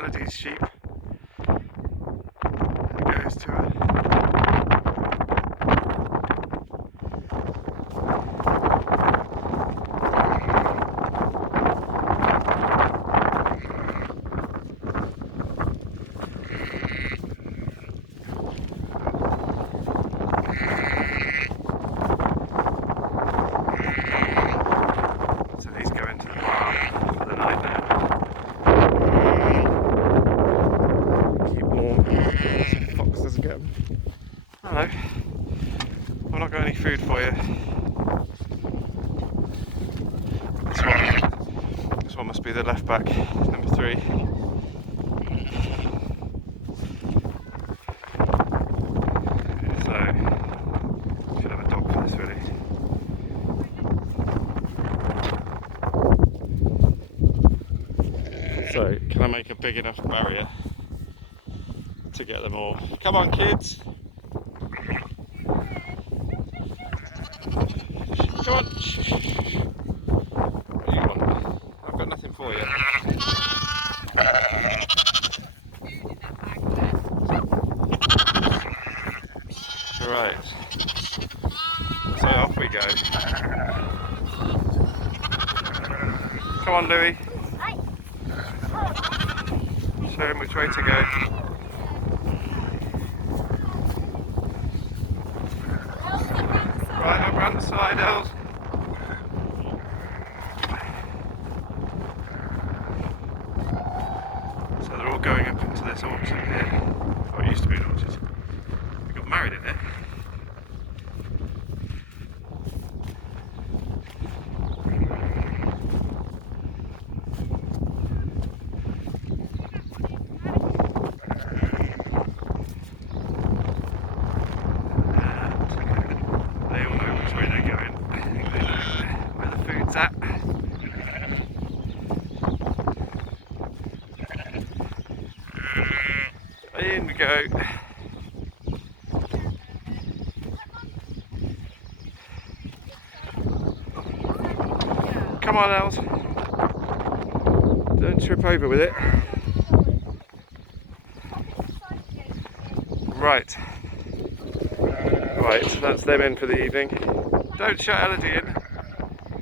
Elodie's sheep. It goes to her. So these go into the barn for the night now. Keep warm so the fox doesn't get them. Hello. I've not got any food for you. This one must be the left back, number 3. So, should have a dog for this really. So, can I make a big enough barrier to get them all? Come on, kids! Come on! What do you want? I've got nothing for you. Right. So off we go. Come on, Louis. Show him which way to go. Right, over on the side, Els. So they're all going up into this orchard here. Oh, it used to be an orchard. We got married in it. At. In we go. Come on, Els. Don't trip over with it. Right. Right, that's them in for the evening. Don't shut Elodie in.